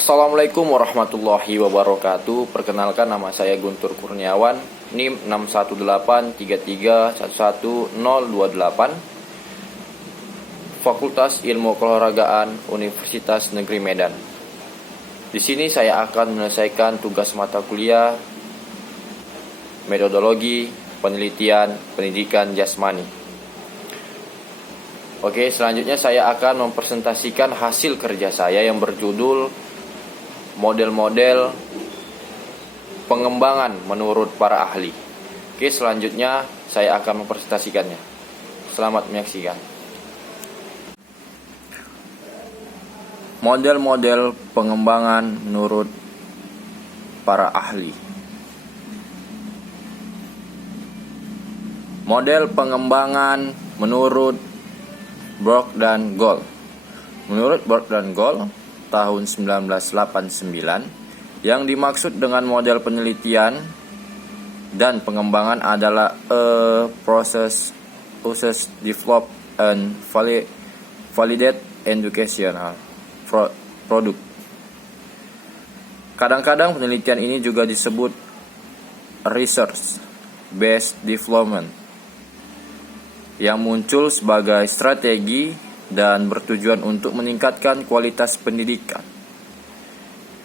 Assalamualaikum warahmatullahi wabarakatuh. Perkenalkan, nama saya Guntur Kurniawan, NIM 61833111028, Fakultas Ilmu Keolahragaan Universitas Negeri Medan. Di sini saya akan menyelesaikan tugas mata kuliah Metodologi Penelitian Pendidikan Jasmani. Oke, selanjutnya saya akan mempresentasikan hasil kerja saya yang berjudul model-model pengembangan menurut para ahli. Oke, selanjutnya saya akan mempresentasikannya. Selamat menyaksikan. Model-model pengembangan menurut para ahli. Model pengembangan menurut Borg dan Gold. Menurut Borg dan Gold tahun 1989, yang dimaksud dengan model penelitian dan pengembangan adalah process develop and validate educational product. Kadang-kadang penelitian ini juga disebut research based development, yang muncul sebagai strategi dan bertujuan untuk meningkatkan kualitas pendidikan.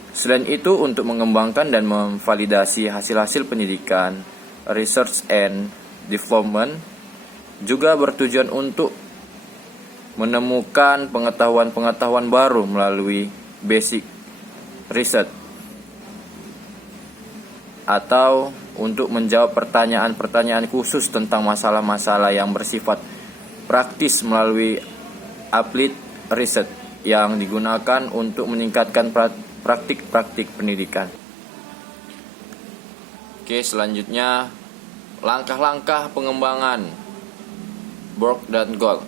Selain itu, untuk mengembangkan dan memvalidasi hasil-hasil pendidikan, research and development juga bertujuan untuk menemukan pengetahuan-pengetahuan baru melalui basic research, atau untuk menjawab pertanyaan-pertanyaan khusus tentang masalah-masalah yang bersifat praktis melalui applied research yang digunakan untuk meningkatkan praktik-praktik pendidikan. Oke, selanjutnya langkah-langkah pengembangan Borg dan Gold.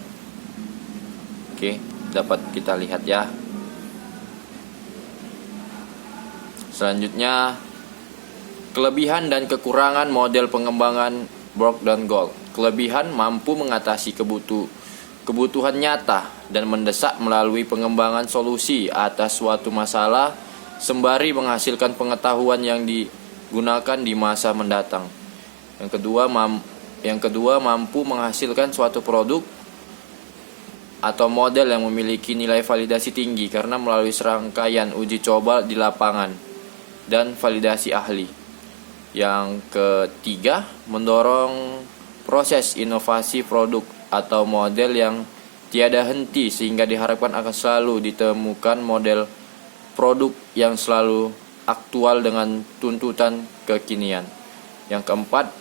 Oke, dapat kita lihat ya. Selanjutnya, kelebihan dan kekurangan model pengembangan Borg dan Gold. Kelebihan mampu mengatasi kebutuhan nyata dan mendesak melalui pengembangan solusi atas suatu masalah sembari menghasilkan pengetahuan yang digunakan di masa mendatang. Yang kedua, mampu menghasilkan suatu produk atau model yang memiliki nilai validasi tinggi karena melalui serangkaian uji coba di lapangan dan validasi ahli. Yang ketiga, mendorong proses inovasi produk atau model yang tiada henti sehingga diharapkan akan selalu ditemukan model produk yang selalu aktual dengan tuntutan kekinian. Yang keempat,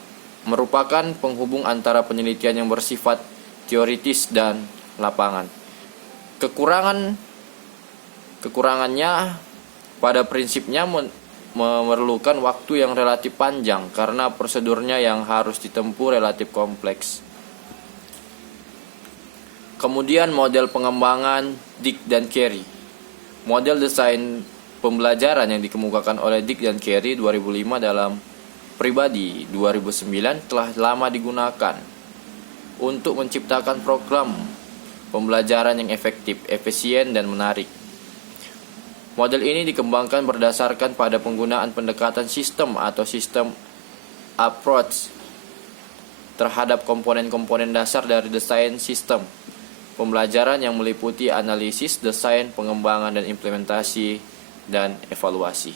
merupakan penghubung antara penelitian yang bersifat teoritis dan lapangan. Kekurangannya pada prinsipnya memerlukan waktu yang relatif panjang karena prosedurnya yang harus ditempuh relatif kompleks. Kemudian model pengembangan Dick dan Carey. Model desain pembelajaran yang dikemukakan oleh Dick dan Carey 2005 dalam Pribadi 2009 telah lama digunakan untuk menciptakan program pembelajaran yang efektif, efisien, dan menarik. Model ini dikembangkan berdasarkan pada penggunaan pendekatan sistem atau sistem approach terhadap komponen-komponen dasar dari desain sistem pembelajaran yang meliputi analisis, desain, pengembangan, dan implementasi, dan evaluasi.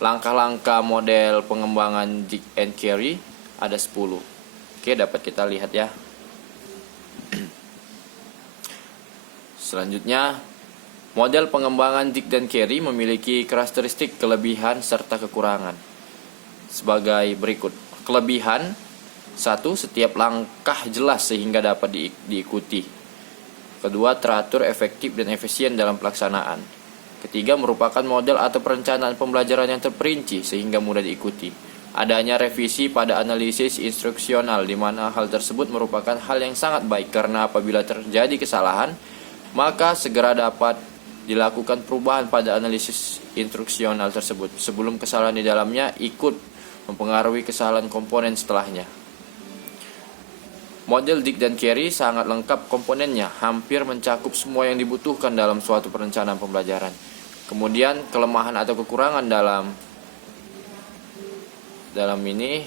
Langkah-langkah model pengembangan Dick and Carey ada 10. Oke, dapat kita lihat ya. Selanjutnya, model pengembangan Dick dan Carey memiliki karakteristik kelebihan serta kekurangan sebagai berikut. Kelebihan: 1. Setiap langkah jelas sehingga dapat diikuti. Kedua, teratur, efektif, dan efisien dalam pelaksanaan. Ketiga, merupakan model atau perencanaan pembelajaran yang terperinci sehingga mudah diikuti. Adanya revisi pada analisis instruksional, di mana hal tersebut merupakan hal yang sangat baik karena apabila terjadi kesalahan, maka segera dapat dilakukan perubahan pada analisis instruksional tersebut sebelum kesalahan di dalamnya ikut mempengaruhi kesalahan komponen setelahnya. Model Dick dan Carey sangat lengkap komponennya, hampir mencakup semua yang dibutuhkan dalam suatu perencanaan pembelajaran. Kemudian kelemahan atau kekurangan dalam ini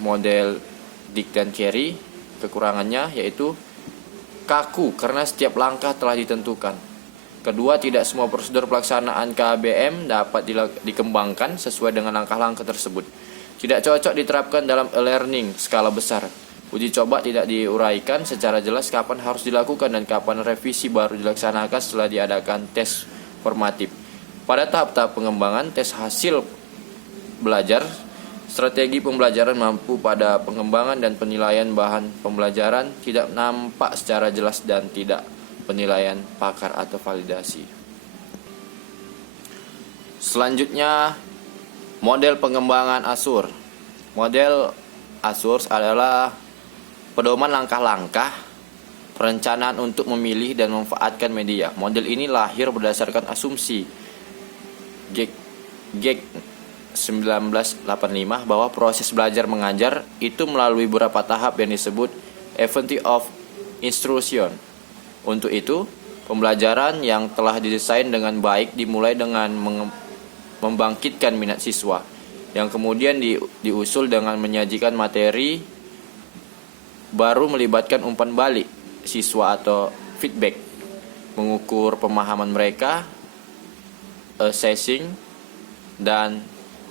model Dick dan Cherry, kekurangannya yaitu kaku karena setiap langkah telah ditentukan. Kedua, tidak semua prosedur pelaksanaan KBM dapat dikembangkan sesuai dengan langkah-langkah tersebut. Tidak cocok diterapkan dalam e-learning skala besar. Uji coba tidak diuraikan secara jelas kapan harus dilakukan dan kapan revisi baru dilaksanakan setelah diadakan tes formatif. Pada tahap-tahap pengembangan tes hasil belajar, strategi pembelajaran mampu pada pengembangan dan penilaian bahan pembelajaran tidak nampak secara jelas dan tidak penilaian pakar atau validasi. Selanjutnya, model pengembangan Azure. Model Azure adalah pedoman langkah-langkah perencanaan untuk memilih dan memanfaatkan media. Model ini lahir berdasarkan asumsi Geek 1985 bahwa proses belajar mengajar itu melalui beberapa tahap yang disebut event of instruction. Untuk itu, pembelajaran yang telah didesain dengan baik dimulai dengan membangkitkan minat siswa, yang kemudian diusul dengan menyajikan materi, baru melibatkan umpan balik siswa atau feedback, mengukur pemahaman mereka, assessing, dan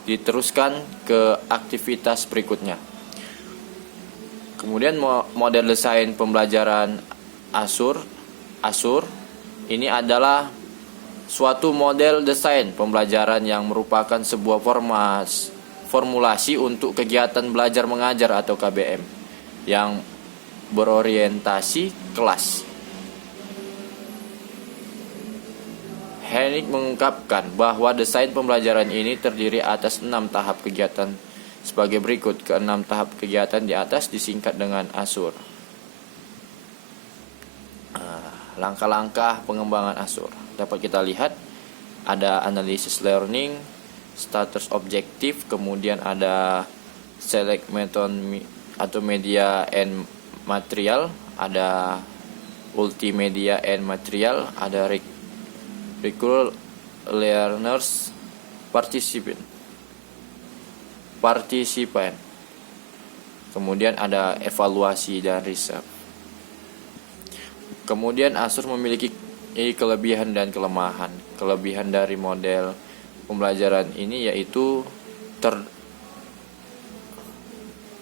diteruskan ke aktivitas berikutnya. Kemudian model desain pembelajaran Azure ini adalah suatu model desain pembelajaran yang merupakan sebuah formulasi untuk kegiatan belajar mengajar atau KBM yang berorientasi kelas. Hennig mengungkapkan bahwa desain pembelajaran ini terdiri atas 6 tahap kegiatan sebagai berikut. Ke-6 tahap kegiatan di atas disingkat dengan Azure. Langkah-langkah pengembangan Azure dapat kita lihat ada analisis learning, status objektif, kemudian ada select method atau media and material, ada multimedia and material, ada recruit learners participant. Kemudian ada evaluasi dan riset. Kemudian Azure memiliki kelebihan dan kelemahan. Kelebihan dari model pembelajaran ini yaitu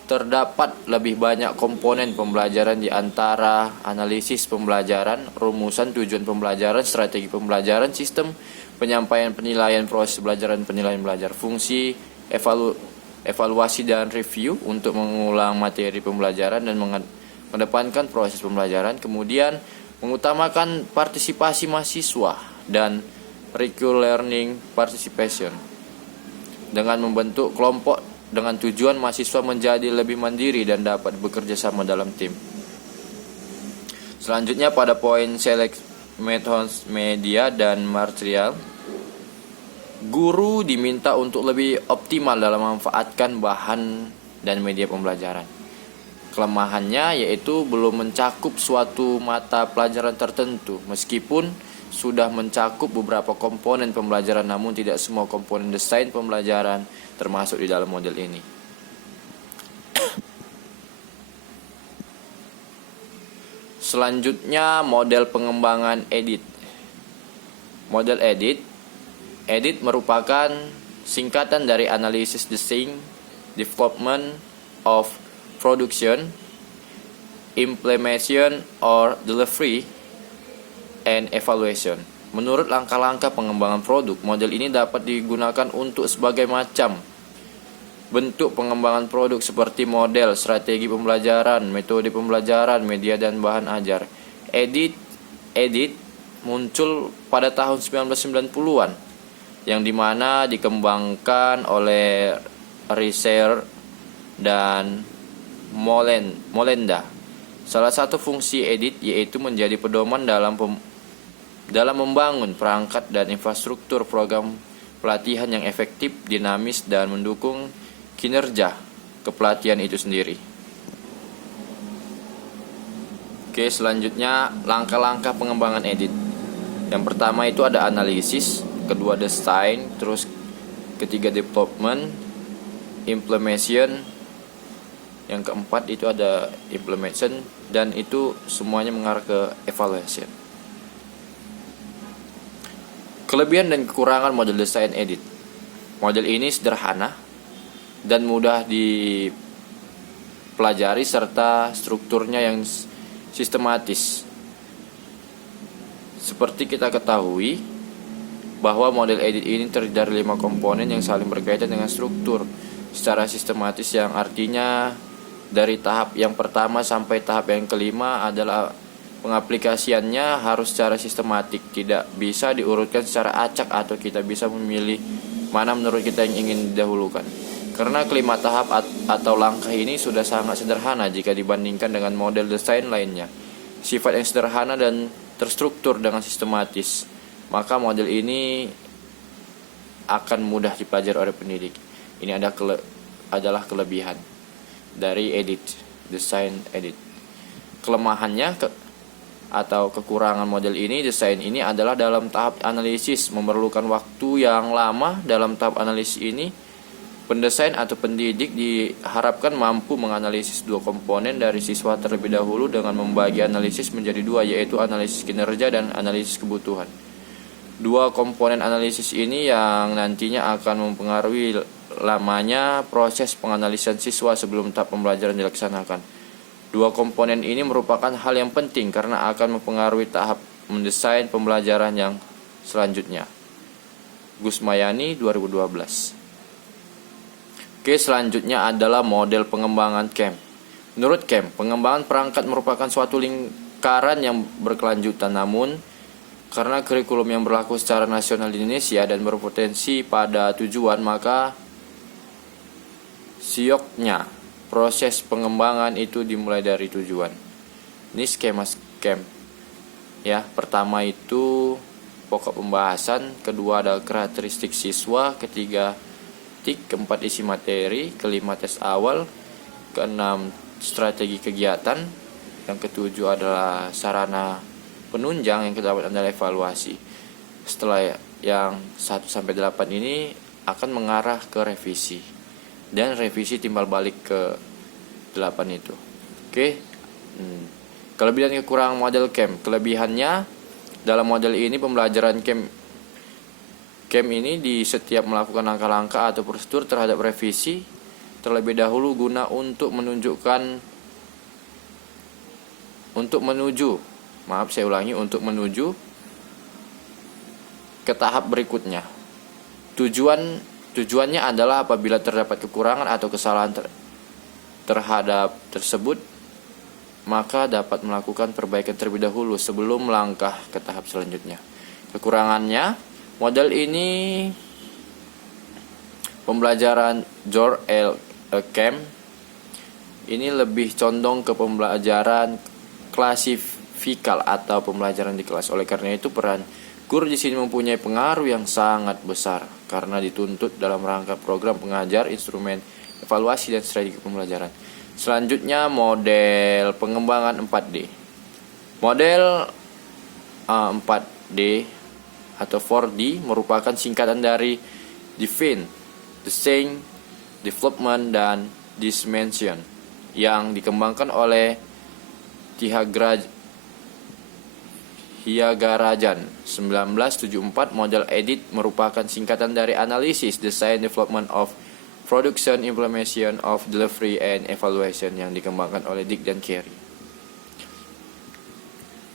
terdapat lebih banyak komponen pembelajaran di antara analisis pembelajaran, rumusan tujuan pembelajaran, strategi pembelajaran, sistem penyampaian penilaian proses pembelajaran, penilaian belajar, fungsi evaluasi dan review untuk mengulang materi pembelajaran dan mengedepankan proses pembelajaran, kemudian mengutamakan partisipasi mahasiswa dan recurrent learning participation dengan membentuk kelompok dengan tujuan mahasiswa menjadi lebih mandiri dan dapat bekerja sama dalam tim. Selanjutnya pada poin select methods media dan material, guru diminta untuk lebih optimal dalam memanfaatkan bahan dan media pembelajaran. Kelemahannya yaitu belum mencakup suatu mata pelajaran tertentu, meskipun sudah mencakup beberapa komponen pembelajaran, namun tidak semua komponen desain pembelajaran termasuk di dalam model ini. Selanjutnya model pengembangan EDIT. Model EDIT merupakan singkatan dari Analysis, Design, Development of Production, Implementation or Delivery, and Evaluation. Menurut langkah-langkah pengembangan produk, model ini dapat digunakan untuk sebagai macam bentuk pengembangan produk seperti model, strategi pembelajaran, metode pembelajaran, media dan bahan ajar. EDIT muncul pada tahun 1990-an yang dimana dikembangkan oleh Research dan Molenda. Salah satu fungsi EDIT yaitu menjadi pedoman dalam membangun perangkat dan infrastruktur program pelatihan yang efektif, dinamis, dan mendukung kinerja kepelatihan itu sendiri. Oke, selanjutnya langkah-langkah pengembangan EDIT. Yang pertama itu ada analisis, kedua design, terus ketiga development, implementation, yang keempat itu ada implementation, dan itu semuanya mengarah ke evaluation. Kelebihan dan kekurangan model design edit. Model ini sederhana dan mudah dipelajari serta strukturnya yang sistematis. Seperti kita ketahui bahwa model edit ini terdiri dari 5 komponen yang saling berkaitan dengan struktur secara sistematis, yang artinya dari tahap yang pertama sampai tahap yang kelima adalah pengaplikasiannya harus secara sistematik, tidak bisa diurutkan secara acak atau kita bisa memilih mana menurut kita yang ingin didahulukan. Karena kelima tahap atau langkah ini sudah sangat sederhana jika dibandingkan dengan model desain lainnya. Sifat yang sederhana dan terstruktur dengan sistematis, maka model ini akan mudah dipelajari oleh pendidik. Ini adalah kelebihan dari desain edit. Kelemahannya atau kekurangan model ini, desain ini adalah dalam tahap analisis, memerlukan waktu yang lama. Dalam tahap analisis ini, pendesain atau pendidik diharapkan mampu menganalisis 2 komponen dari siswa terlebih dahulu dengan membagi analisis menjadi 2, yaitu analisis kinerja dan analisis kebutuhan. 2 komponen analisis ini yang nantinya akan mempengaruhi lamanya proses penganalisan siswa sebelum tahap pembelajaran dilaksanakan. 2 komponen ini merupakan hal yang penting karena akan mempengaruhi tahap mendesain pembelajaran yang selanjutnya. Gusmayani 2012. Oke, selanjutnya adalah model pengembangan CAM. Menurut CAM, pengembangan perangkat merupakan suatu lingkaran yang berkelanjutan, namun karena kurikulum yang berlaku secara nasional di Indonesia dan berpotensi pada tujuan, maka sioknya proses pengembangan itu dimulai dari tujuan. Ini skema CAM. Ya, pertama itu pokok pembahasan, kedua ada karakteristik siswa, ketiga tik, keempat isi materi, kelima tes awal, keenam strategi kegiatan, yang ketujuh adalah sarana penunjang, yang kedelapan adalah evaluasi. Setelah yang 1 sampai 8 ini akan mengarah ke revisi. Dan revisi timbal balik ke 8 itu. Oke. Kelebihan dan kekurangan model CAM. Kelebihannya, dalam model ini pembelajaran CAM ini di setiap melakukan langkah-langkah atau prosedur terhadap revisi terlebih dahulu guna untuk menuju ke tahap berikutnya. Tujuannya adalah apabila terdapat kekurangan atau kesalahan terhadap tersebut, maka dapat melakukan perbaikan terlebih dahulu sebelum melangkah ke tahap selanjutnya. Kekurangannya, model ini pembelajaran CAM ini lebih condong ke pembelajaran klasifikal atau pembelajaran di kelas. Oleh karena itu, peran guru di sini mempunyai pengaruh yang sangat besar karena dituntut dalam rangka program pengajar, instrumen evaluasi dan strategi pembelajaran. Selanjutnya model pengembangan 4D. Model 4D atau 4D merupakan singkatan dari define, design, development, dan dimension yang dikembangkan oleh Thiagarajan 1974. Model edit merupakan singkatan dari analisis, design, development of production, implementation of delivery, and evaluation yang dikembangkan oleh Dick dan Carey.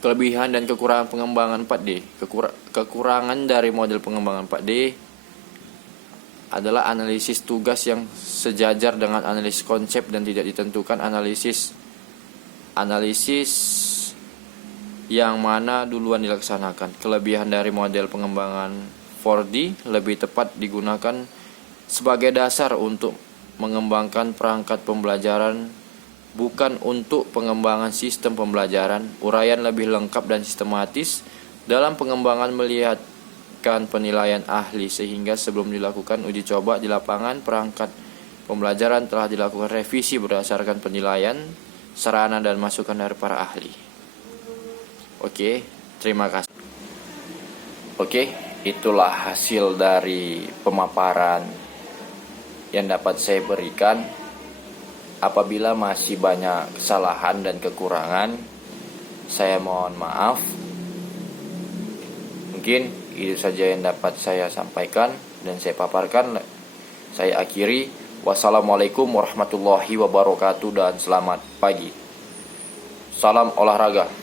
Kelebihan dan kekurangan pengembangan 4D. Kekurangan dari model pengembangan 4D adalah analisis tugas yang sejajar dengan analisis konsep dan tidak ditentukan analisis yang mana duluan dilaksanakan. Kelebihan dari model pengembangan 4D lebih tepat digunakan sebagai dasar untuk mengembangkan perangkat pembelajaran, bukan untuk pengembangan sistem pembelajaran. Uraian lebih lengkap dan sistematis dalam pengembangan melihatkan penilaian ahli, sehingga sebelum dilakukan uji coba di lapangan, perangkat pembelajaran telah dilakukan revisi berdasarkan penilaian, sarana dan masukan dari para ahli. Oke, terima kasih. Oke, itulah hasil dari pemaparan yang dapat saya berikan. Apabila masih banyak kesalahan dan kekurangan, saya mohon maaf. Mungkin itu saja yang dapat saya sampaikan dan saya paparkan. Saya akhiri. Wassalamualaikum warahmatullahi wabarakatuh dan selamat pagi. Salam olahraga.